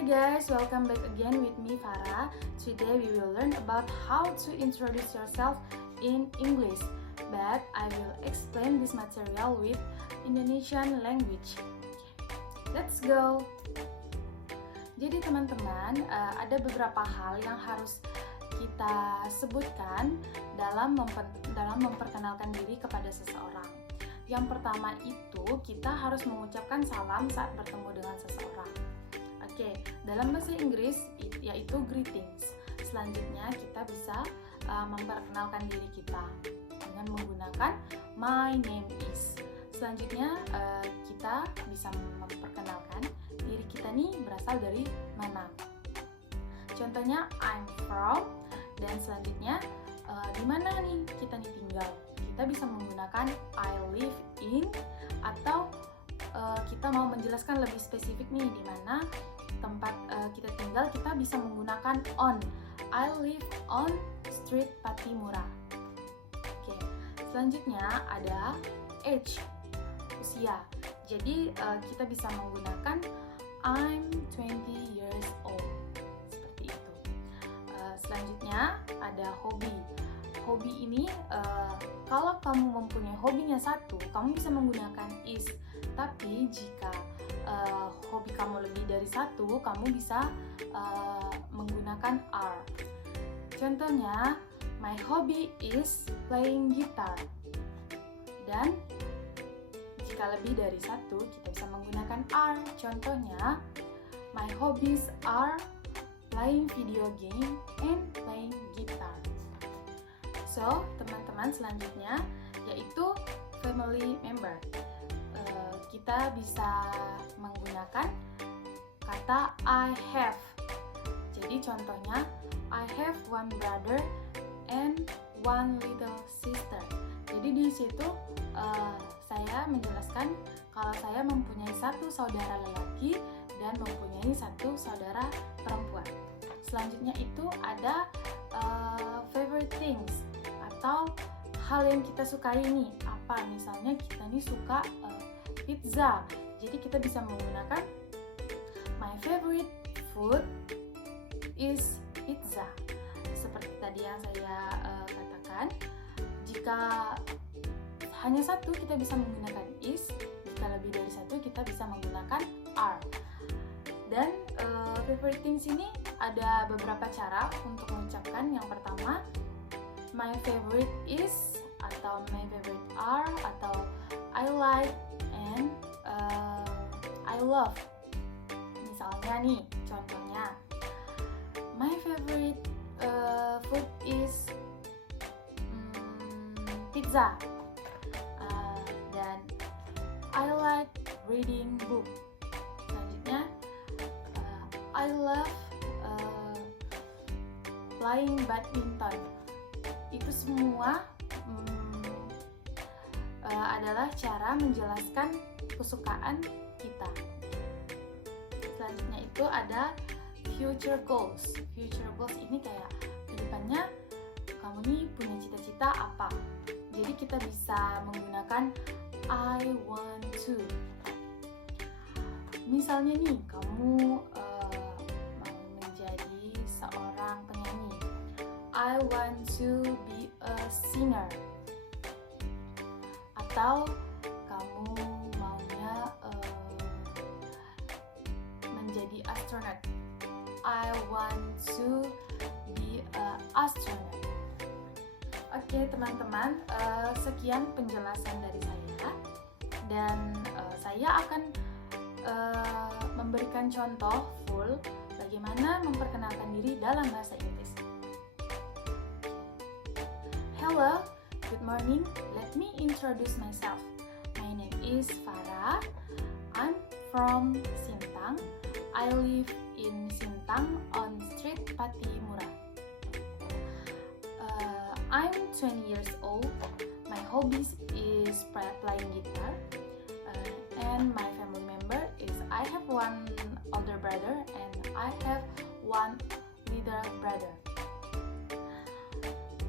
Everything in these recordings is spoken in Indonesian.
Hi guys, welcome back again with me Farah. Today we will learn about how to introduce yourself in English, but I will explain this material with Indonesian language. Let's go. Jadi teman-teman, ada beberapa hal yang harus kita sebutkan dalam memperkenalkan diri kepada seseorang. Yang pertama itu kita harus mengucapkan salam saat bertemu dengan seseorang. Oke, dalam bahasa Inggris yaitu greetings. Selanjutnya kita bisa memperkenalkan diri kita dengan menggunakan my name is. Selanjutnya kita bisa memperkenalkan diri kita nih berasal dari mana. Contohnya I'm from, dan selanjutnya di mana nih kita nih tinggal. Kita bisa menggunakan I live in, atau kita mau menjelaskan lebih spesifik nih di mana tempat kita tinggal, kita bisa menggunakan on. I live on Street Patimura. Oke, selanjutnya ada age, usia. Jadi kita bisa menggunakan I'm 20 years old. Seperti itu. Selanjutnya ada hobi. Hobi ini kalau kamu mempunyai hobinya satu, kamu bisa menggunakan is. Tapi jika hobi kamu lebih dari satu, kamu bisa menggunakan are. Contohnya, my hobby is playing guitar. Dan jika lebih dari satu, kita bisa menggunakan are. Contohnya, my hobbies are playing video game and playing guitar. So, teman-teman, selanjutnya yaitu family member. Kita bisa menggunakan kata I have. Jadi contohnya, I have one brother and one little sister. Jadi di situ saya menjelaskan kalau saya mempunyai satu saudara lelaki dan mempunyai satu saudara perempuan. Selanjutnya itu ada favorite things, atau hal yang kita sukai nih. Apa? Misalnya kita nih suka pizza. Jadi kita bisa menggunakan my favorite food is pizza. Seperti tadi yang saya katakan, jika hanya satu kita bisa menggunakan is, jika lebih dari satu kita bisa menggunakan are. Dan favorite things ini ada beberapa cara untuk mengucapkan. Yang pertama, my favorite is, atau my favorite are, atau I like and I love. Misalnya nih, contohnya, my favorite food is pizza, dan I like reading book. Selanjutnya, I love playing badminton. Itu semua adalah cara menjelaskan kesukaan kita. Selanjutnya itu ada future goals. Future goals ini kayak kedepannya kamu nih punya cita-cita apa. Jadi kita bisa menggunakan I want to. Misalnya nih kamu mau menjadi seorang penyanyi. I want to be a singer. Atau kamu maunya menjadi astronaut. I want to be an astronaut. Oke teman-teman, sekian penjelasan dari saya, dan saya akan memberikan contoh full bagaimana memperkenalkan diri dalam bahasa Inggris. Hello, good morning. Let me introduce myself. My name is Farah. I'm from Sintang. I live in Sintang on Street Patimura. I'm 20 years old. My hobbies is playing guitar. And my family member is I have one older brother and I have one little brother.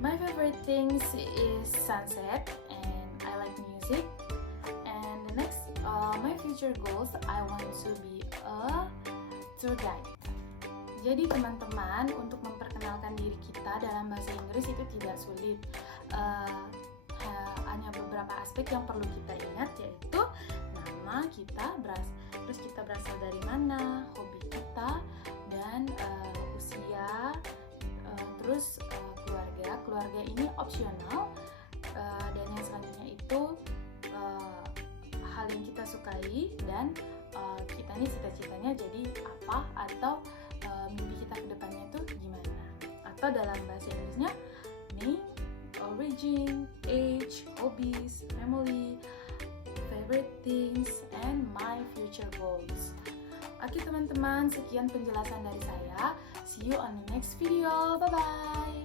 My favorite things is sunset, and I like music. And the next, my future goals, I want to be a tour guide. Jadi teman-teman, untuk memperkenalkan diri kita dalam bahasa Inggris itu tidak sulit. Hanya beberapa aspek yang perlu kita ingat, yaitu nama kita, terus kita berasal dari mana, hobi kita, dan usia, terus keluarga ini opsional, dan yang selanjutnya itu hal yang kita sukai, dan kita nih cita-citanya jadi apa, atau mimpi kita ke depannya itu gimana, atau dalam bahasa Inggrisnya name, origin, age, hobbies, family, favorite things, and my future goals. Oke teman-teman, sekian penjelasan dari saya. See you on the next video. Bye-bye.